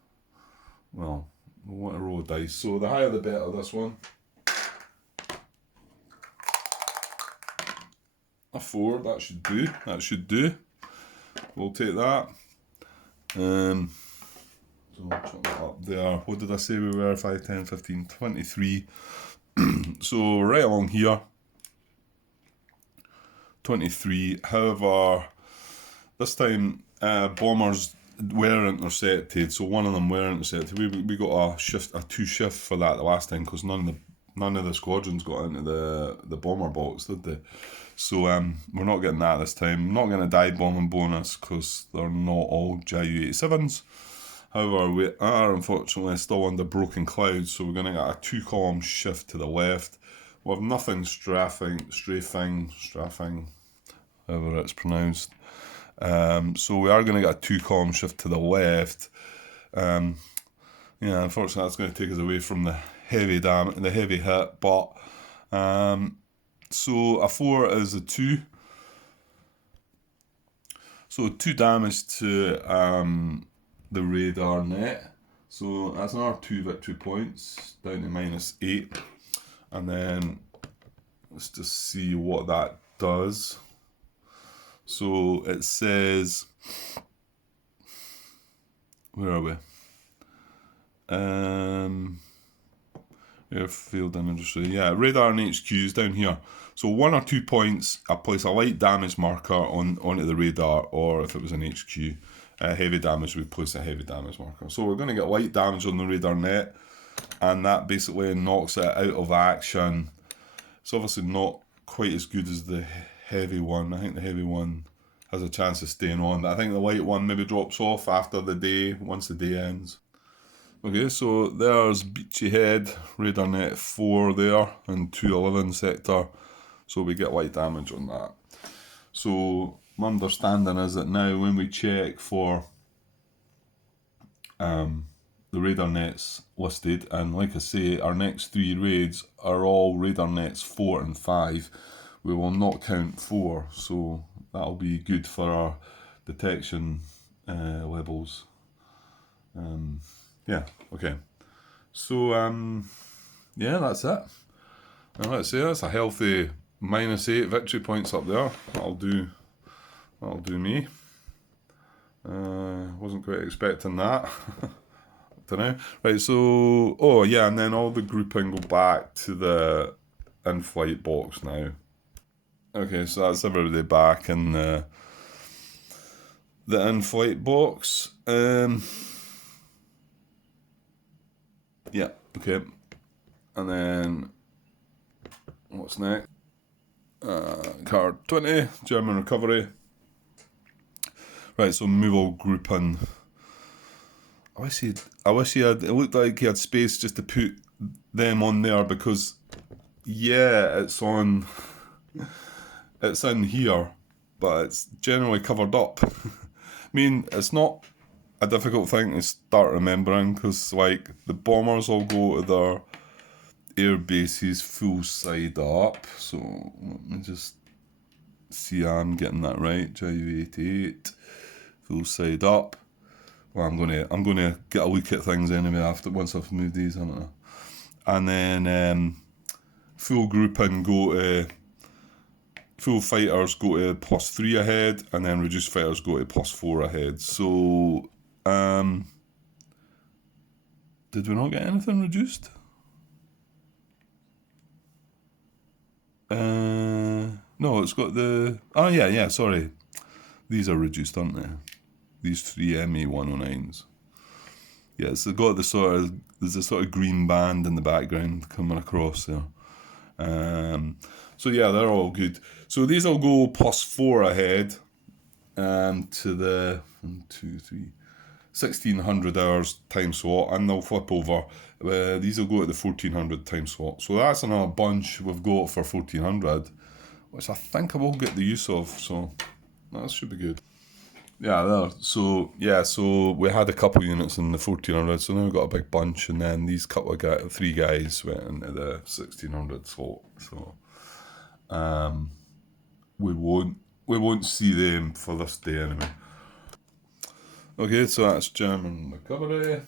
Well, we want to roll dice. So the higher the better, this one. A 4, that should do. That should do. We'll take that. So I'll chuck that up there. What did I say we were? 5, 10, 15, 23. So right along here. 23. However, this time bombers were intercepted. So one of them were intercepted. We got a 2 shift for that the last time because none of the squadrons got into the bomber box, did they? So we're not getting that this time. I'm not getting a dive bombing bonus because they're not all Ju-87s. However, we are unfortunately still under broken clouds, so we're going to get a 2-column shift to the left. We'll have nothing strafing, however it's pronounced. So we are going to get a 2-column shift to the left. Yeah, unfortunately that's going to take us away from the heavy hit, but so a 4 is a 2. So 2 damage to the radar net. So that's another 2 victory points down to -8. And then let's just see what that does. So it says, where are we? Airfield and industry. Yeah, radar and HQs down here. So 1 or 2 points, I place a light damage marker onto the radar, or if it was an HQ, heavy damage, we place a heavy damage marker. So we're going to get light damage on the radar net, and that basically knocks it out of action. It's obviously not quite as good as the heavy one. I think the heavy one has a chance of staying on, but I think the light one maybe drops off after the day, once the day ends. Okay, so there's Beachy Head, radar net 4 there, and 211 sector, so we get light damage on that. So my understanding is that now when we check for the radar nets listed, and like I say, our next 3 raids are all radar nets 4 and 5, we will not count 4, so that'll be good for our detection levels. Yeah, okay. So, yeah, that's it. And let's say that's a healthy -8 victory points up there. That'll do me. Wasn't quite expecting that. Don't know. Right, so, oh yeah, and then all the grouping go back to the in-flight box now. Okay, so that's everybody back in the in-flight box. Yeah, okay. And then, what's next? Card 20, German recovery. Right, so move all grouping. I wish he had, it looked like he had space just to put them on there because, yeah, it's in here, but it's generally covered up. I mean, it's not a difficult thing to start remembering because, like, the bombers all go to their air bases full side up. So let me just see I'm getting that right. Ju-88 full side up. Well, I'm gonna get a look at things anyway once I've moved these, haven't I? And then full grouping go to. Full fighters go to +3 ahead, and then reduced fighters go to +4 ahead. So, did we not get anything reduced? No, it's got the... Oh, yeah, sorry. These are reduced, aren't they? These 3 MA109s. Yeah, it's got the there's a sort of green band in the background coming across there. So yeah, they're all good. So these will go +4 ahead to the 1600 hours time slot, and they'll flip over. These will go at the 1400 time slot. So that's another bunch we've got for 1400, which I think I will get the use of. So that should be good. Yeah, there. So yeah, so we had a couple units in the 1400, so now we've got a big bunch, and then these couple of guys, 3 guys, went into the 1600 slot. So we won't see them for this day anyway. Okay, so that's German recovery,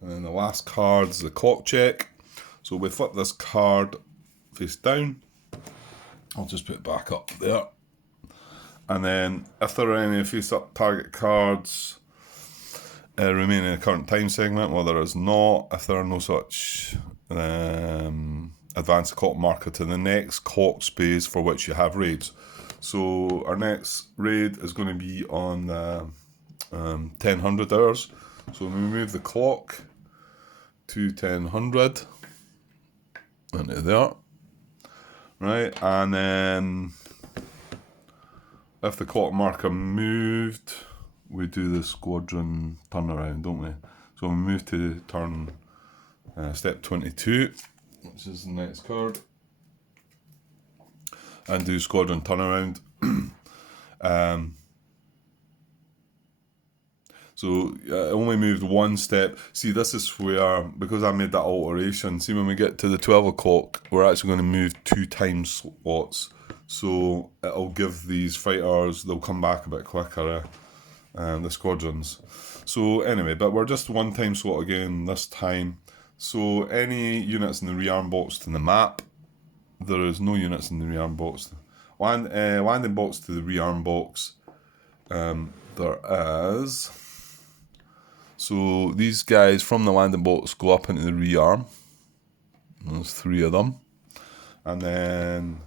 and then the last card's the clock check. So we flip this card face down. I'll just put it back up there. And then if there are any face-up target cards remaining in the current time segment, well, there is not. If there are no such, advance the clock marker to the next clock space for which you have raids. So our next raid is going to be on 1000 hours. So we move the clock to 1000 into there, right? And then if the clock marker moved, we do the squadron turnaround, don't we? So we move to turn step 22, which is the next card, and do squadron turnaround. So it only moved one step. See, this is where, because I made that alteration, see when we get to the 12 o'clock, we're actually going to move 2 time slots. So it'll give these fighters, they'll come back a bit quicker, the squadrons. So anyway, but we're just 1 time slot again this time. So any units in the rearm box to the map, there is no units in the rearm box. Landing box to the rearm box, there is. So these guys from the landing box go up into the rearm. There's 3 of them. And then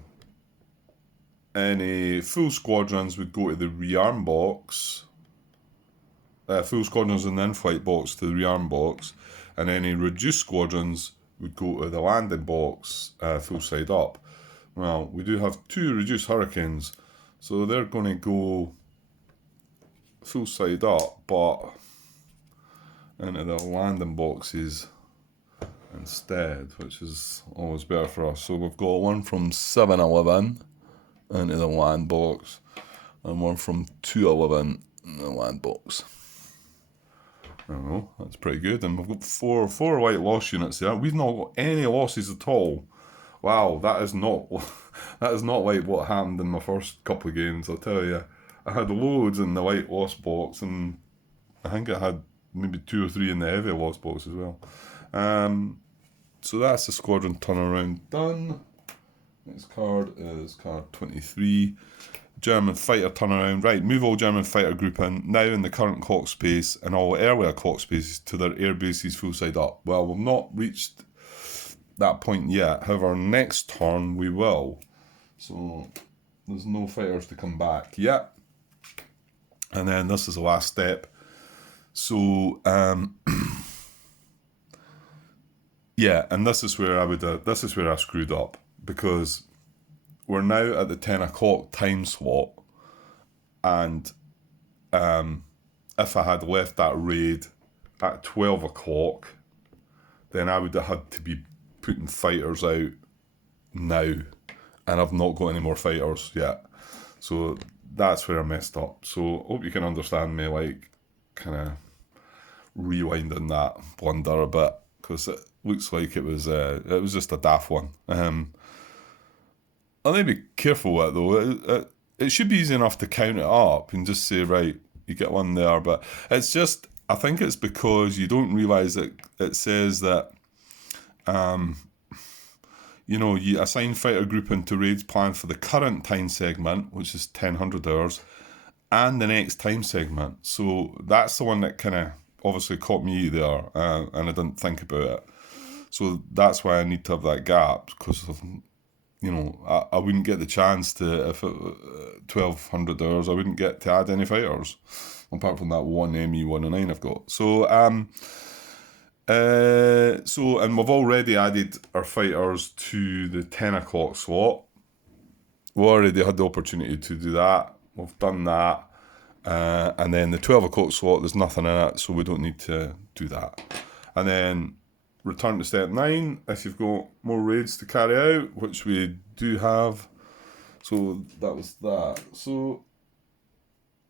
any full squadrons would go to the rearm box. Full squadrons in the in-flight box to the rearm box. And any reduced squadrons would go to the landing box full side up. Well, we do have 2 reduced Hurricanes. So they're going to go full side up, but into the landing boxes instead, which is always better for us. So we've got one from 711 into the land box, and one from 211 in the land box. I don't know, that's pretty good. And we've got four white loss units there. We've not got any losses at all. Wow, that is not like what happened in my first couple of games, I'll tell you. I had loads in the white loss box, and I think I had maybe 2 or 3 in the heavy loss box as well. So that's the squadron turnaround done. Next card is card 23. German fighter turnaround. Right, move all German fighter group in, now in the current clock space and all earlier clock spaces to their air bases full side up. Well, we've not reached that point yet. However, next turn we will. So there's no fighters to come back yet. And then this is the last step. So yeah, and this is where I screwed up, because we're now at the 10 o'clock time slot, and if I had left that raid at 12 o'clock, then I would have had to be putting fighters out now, and I've not got any more fighters yet. So that's where I messed up. So hope you can understand me, like, kind of rewinding that blunder a bit, because it looks like it was just a daft one. I need to be careful with it though. It should be easy enough to count it up and just say, right, you get one there, but it's just, I think it's because you don't realise that it says that you assign fighter group into raids planned for the current time segment, which is 1000 hours, and the next time segment. So that's the one that kind of obviously caught me there, and I didn't think about it. So that's why I need to have that gap, because I wouldn't get the chance to, if it 1200 hours, I wouldn't get to add any fighters apart from that one ME109 I've got. So and we've already added our fighters to the 10 o'clock slot. We already had the opportunity to do that. We've done that. And then the 12 o'clock slot, there's nothing in it, so we don't need to do that. And then return to step 9 if you've got more raids to carry out, which we do have. So that was that. So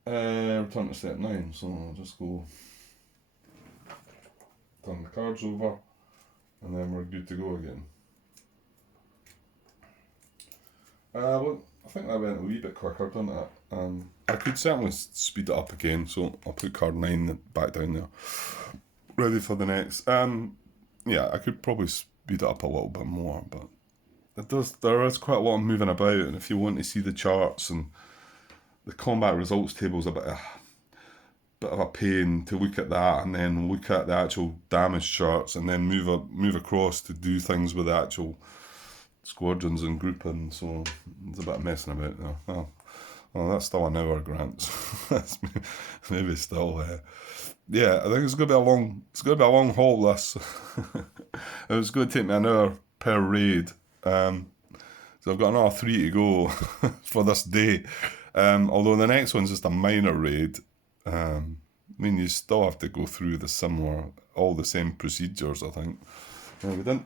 Return to step 9, so I'll just go turn the cards over and then we're good to go again. Well, I think that went a wee bit quicker, didn't it? I could certainly speed it up again, so I'll put card 9 back down there. Ready for the next. Yeah, I could probably speed it up a little bit more, but there is quite a lot of moving about, and if you want to see the charts and the combat results table is a bit of a pain to look at that, and then look at the actual damage charts, and then move across to do things with the actual squadrons and grouping. So there's a bit of messing about there. Well, that's still an hour, Grant. That's maybe still. Yeah, I think it's going to be a long haul. This. It was going to take me an hour per raid. So I've got another 3 to go for this day. Although the next one's just a minor raid. I mean, you still have to go through all the same procedures, I think. We didn't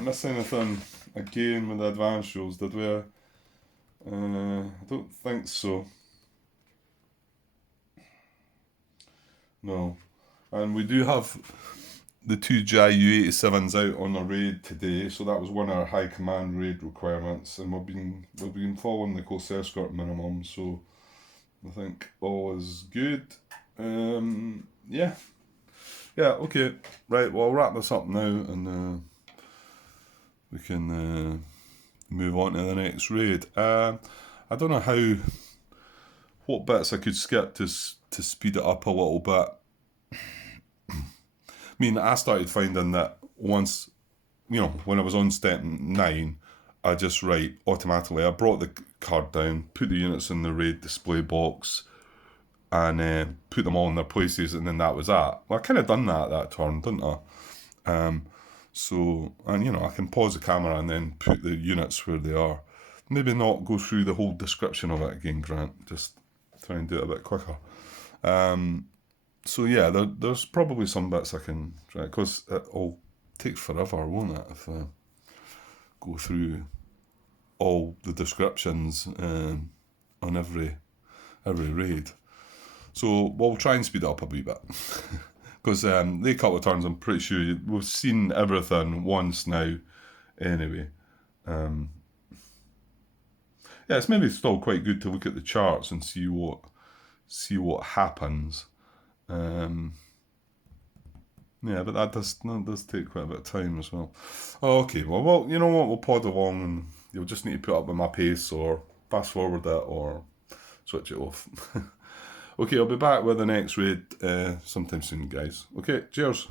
miss anything again with the advanced rules, did we? I don't think so. No. And we do have the 2 GI U-87s out on a raid today, so that was one of our high command raid requirements, and we've been following the Coast Escort minimum, so I think all is good. Yeah, okay, right, well I'll wrap this up now, and we can move on to the next raid. I don't know what bits I could skip to speed it up a little bit. I mean, I started finding that once, when I was on step 9, I just automatically, I brought the card down, put the units in the raid display box, and put them all in their places, and then that was that. Well, I kind of done that turn, didn't I? So, and I can pause the camera and then put the units where they are. Maybe not go through the whole description of it again, Grant, just try and do it a bit quicker. So yeah, there's probably some bits I can try, because it'll take forever, won't it, if I go through all the descriptions on every raid. So we'll try and speed it up a wee bit. Because they couple of turns, I'm pretty sure we've seen everything once now anyway. Yeah, it's maybe still quite good to look at the charts and see what happens. Yeah, but that does take quite a bit of time as well. Oh, okay, well, you know what, we'll pod along, and you'll just need to put up with my pace, or fast forward it, or switch it off. Okay, I'll be back with the next raid sometime soon, guys. Okay, cheers.